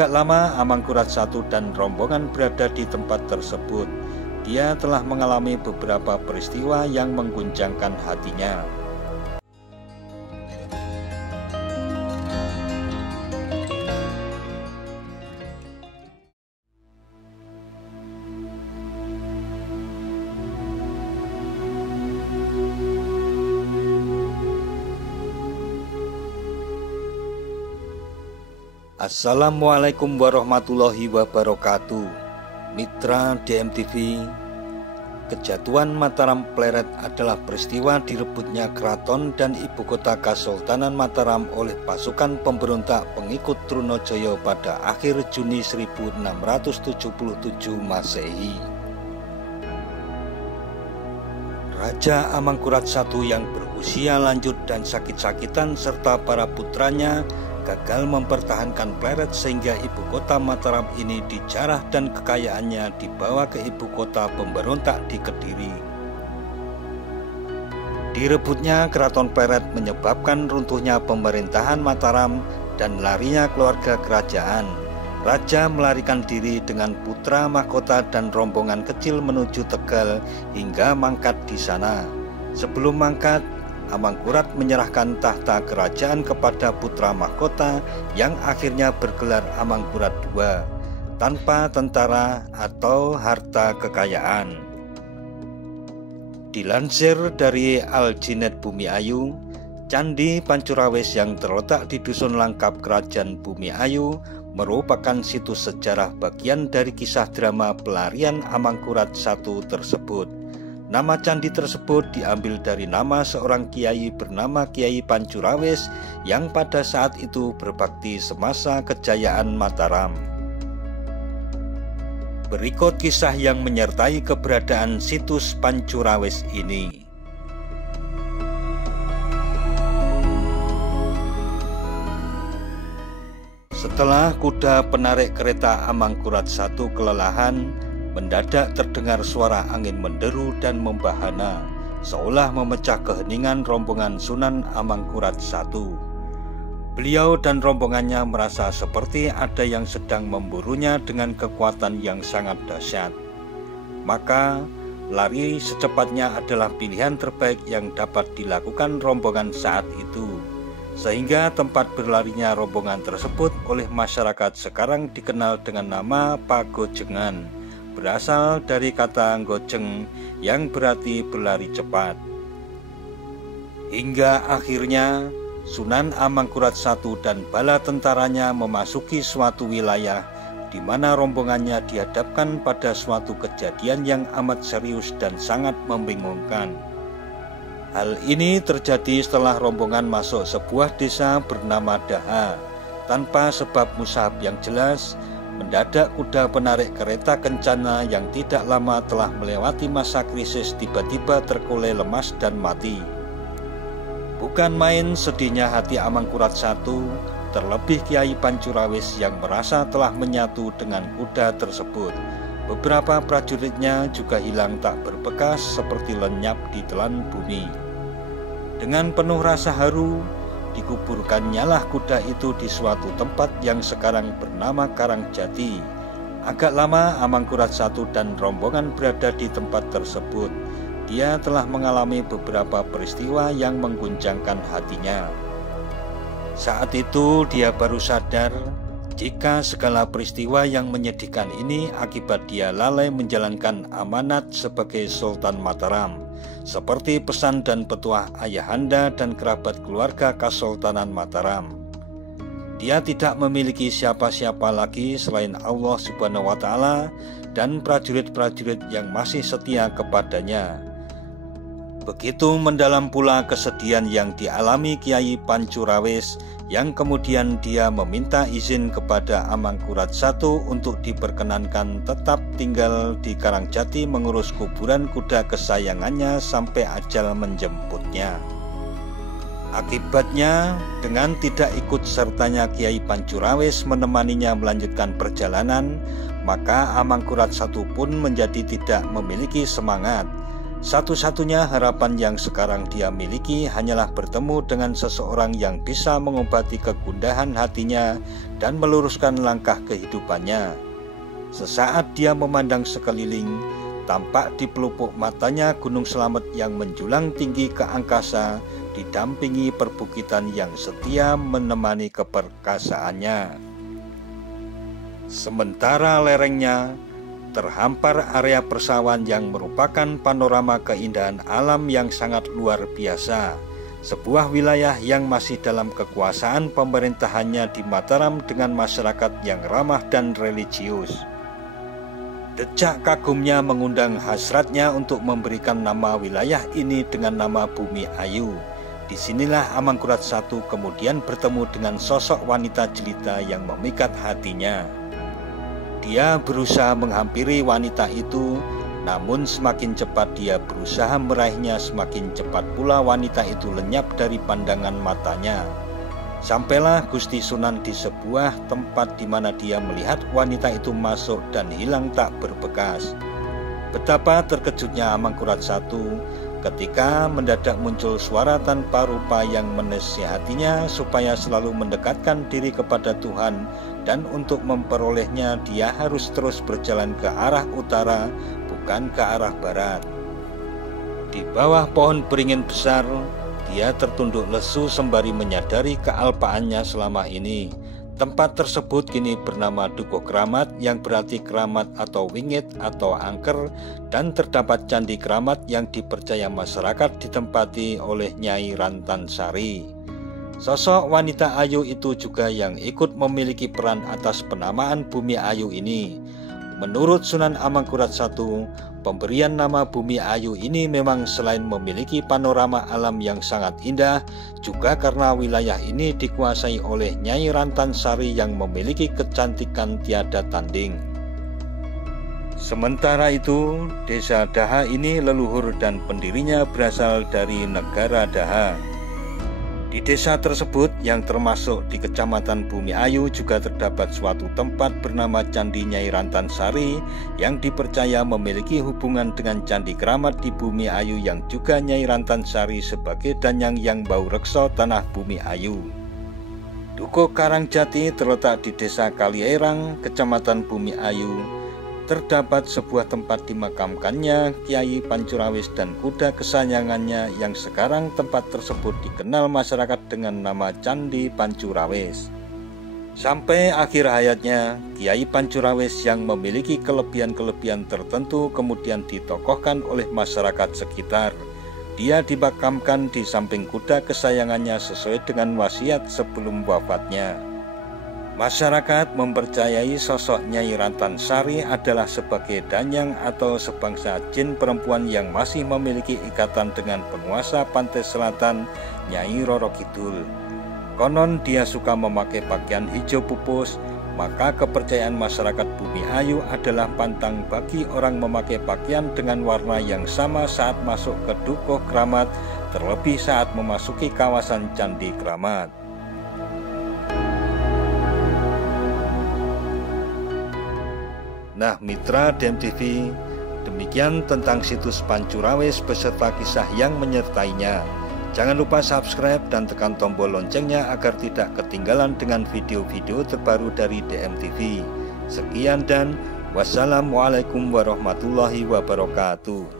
Agak lama Amangkurat I dan rombongan berada di tempat tersebut. Dia telah mengalami beberapa peristiwa yang mengguncangkan hatinya. Assalamualaikum warahmatullahi wabarakatuh. Mitra DMTV, kejatuhan Mataram Pleret adalah peristiwa direbutnya keraton dan ibu kota Kesultanan Mataram oleh pasukan pemberontak pengikut Trunojoyo pada akhir Juni 1677 Masehi. Raja Amangkurat I yang berusia lanjut dan sakit-sakitan serta para putranya gagal mempertahankan Pleret sehingga ibu kota Mataram ini dijarah dan kekayaannya dibawa ke ibu kota pemberontak di Kediri. Direbutnya keraton Pleret menyebabkan runtuhnya pemerintahan Mataram dan larinya keluarga kerajaan. Raja melarikan diri dengan putra mahkota dan rombongan kecil menuju Tegal hingga mangkat di sana. Sebelum mangkat, Amangkurat menyerahkan tahta kerajaan kepada putra mahkota yang akhirnya bergelar Amangkurat II tanpa tentara atau harta kekayaan. Dilansir dari Aljinet Bumi Ayu, Candi Pancurawis yang terletak di Dusun Langkap Kerajaan Bumi Ayu merupakan situs sejarah bagian dari kisah drama pelarian Amangkurat I tersebut. Nama candi tersebut diambil dari nama seorang kiai bernama Kiai Pancurawis yang pada saat itu berbakti semasa kejayaan Mataram. Berikut kisah yang menyertai keberadaan situs Pancurawis ini. Setelah kuda penarik kereta Amangkurat I kelelahan, mendadak terdengar suara angin menderu dan membahana, seolah memecah keheningan rombongan Sunan Amangkurat I. Beliau dan rombongannya merasa seperti ada yang sedang memburunya dengan kekuatan yang sangat dahsyat. Maka, lari secepatnya adalah pilihan terbaik yang dapat dilakukan rombongan saat itu. Sehingga tempat berlarinya rombongan tersebut oleh masyarakat sekarang dikenal dengan nama Pagojengan, berasal dari kata gojeng yang berarti berlari cepat. Hingga akhirnya Sunan Amangkurat I dan bala tentaranya memasuki suatu wilayah di mana rombongannya dihadapkan pada suatu kejadian yang amat serius dan sangat membingungkan. Hal ini terjadi setelah rombongan masuk sebuah desa bernama Daha. Tanpa sebab musab yang jelas, mendadak kuda penarik kereta kencana yang tidak lama telah melewati masa krisis tiba-tiba terkulai lemas dan mati. Bukan main sedihnya hati Amangkurat I, terlebih Kiai Pancurawis yang merasa telah menyatu dengan kuda tersebut. Beberapa prajuritnya juga hilang tak berbekas seperti lenyap di telan bumi. Dengan penuh rasa haru, dikuburkannyalah kuda itu di suatu tempat yang sekarang bernama Karangjati. Agak lama Amangkurat I dan rombongan berada di tempat tersebut. Dia telah mengalami beberapa peristiwa yang mengguncangkan hatinya. Saat itu dia baru sadar jika segala peristiwa yang menyedihkan ini akibat dia lalai menjalankan amanat sebagai Sultan Mataram, seperti pesan dan petuah ayahanda dan kerabat keluarga Kesultanan Mataram. Dia tidak memiliki siapa-siapa lagi selain Allah Subhanahu wa Ta'ala dan prajurit-prajurit yang masih setia kepadanya. Begitu mendalam pula kesedihan yang dialami Kiai Pancurawis, yang kemudian dia meminta izin kepada Amangkurat I untuk diperkenankan tetap tinggal di Karangjati mengurus kuburan kuda kesayangannya sampai ajal menjemputnya. Akibatnya, dengan tidak ikut sertanya Kiai Pancurawis menemaninya melanjutkan perjalanan, maka Amangkurat I pun menjadi tidak memiliki semangat. Satu-satunya harapan yang sekarang dia miliki hanyalah bertemu dengan seseorang yang bisa mengobati kegundahan hatinya dan meluruskan langkah kehidupannya. Sesaat dia memandang sekeliling, tampak di pelupuk matanya Gunung Slamet yang menjulang tinggi ke angkasa, didampingi perbukitan yang setia menemani keperkasaannya. Sementara lerengnya terhampar area persawahan yang merupakan panorama keindahan alam yang sangat luar biasa. Sebuah wilayah yang masih dalam kekuasaan pemerintahannya di Mataram dengan masyarakat yang ramah dan religius. Decak kagumnya mengundang hasratnya untuk memberikan nama wilayah ini dengan nama Bumi Ayu. Disinilah Amangkurat I kemudian bertemu dengan sosok wanita jelita yang memikat hatinya. Dia berusaha menghampiri wanita itu, namun semakin cepat dia berusaha meraihnya, semakin cepat pula wanita itu lenyap dari pandangan matanya. Sampailah Gusti Sunan di sebuah tempat di mana dia melihat wanita itu masuk dan hilang tak berbekas. Betapa terkejutnya Amangkurat I ketika mendadak muncul suara tanpa rupa yang menasihatinya supaya selalu mendekatkan diri kepada Tuhan, dan untuk memperolehnya dia harus terus berjalan ke arah utara, bukan ke arah barat. Di bawah pohon beringin besar, dia tertunduk lesu sembari menyadari kealpaannya selama ini. Tempat tersebut kini bernama Dukuh Kramat, yang berarti keramat atau wingit atau angker, dan terdapat candi keramat yang dipercaya masyarakat ditempati oleh Nyai Rantansari. Sosok wanita ayu itu juga yang ikut memiliki peran atas penamaan Bumi Ayu ini. Menurut Sunan Amangkurat I, pemberian nama Bumi Ayu ini memang selain memiliki panorama alam yang sangat indah, juga karena wilayah ini dikuasai oleh Nyai Rantansari yang memiliki kecantikan tiada tanding. Sementara itu, desa Daha ini leluhur dan pendirinya berasal dari negara Daha. Di desa tersebut yang termasuk di Kecamatan Bumi Ayu juga terdapat suatu tempat bernama Candi Nyai Rantansari yang dipercaya memiliki hubungan dengan Candi Keramat di Bumi Ayu yang juga Nyai Rantansari sebagai danyang yang bau rekso tanah Bumi Ayu. Dukuh Karangjati terletak di desa Kalierang, Kecamatan Bumi Ayu. Terdapat sebuah tempat dimakamkannya Kiai Pancurawis dan kuda kesayangannya yang sekarang tempat tersebut dikenal masyarakat dengan nama Candi Pancurawis. Sampai akhir hayatnya, Kiai Pancurawis yang memiliki kelebihan-kelebihan tertentu kemudian ditokohkan oleh masyarakat sekitar. Dia dimakamkan di samping kuda kesayangannya sesuai dengan wasiat sebelum wafatnya. Masyarakat mempercayai sosok Nyai Rantansari adalah sebagai danyang atau sebangsa jin perempuan yang masih memiliki ikatan dengan penguasa pantai selatan, Nyai Roro Kidul. Konon dia suka memakai pakaian hijau pupus, maka kepercayaan masyarakat Bumi Ayu adalah pantang bagi orang memakai pakaian dengan warna yang sama saat masuk ke Dukuh Kramat, terlebih saat memasuki kawasan Candi Kramat. Nah, mitra DMTV, demikian tentang situs Pancurawis beserta kisah yang menyertainya. Jangan lupa subscribe dan tekan tombol loncengnya agar tidak ketinggalan dengan video-video terbaru dari DMTV. Sekian dan wassalamualaikum warahmatullahi wabarakatuh.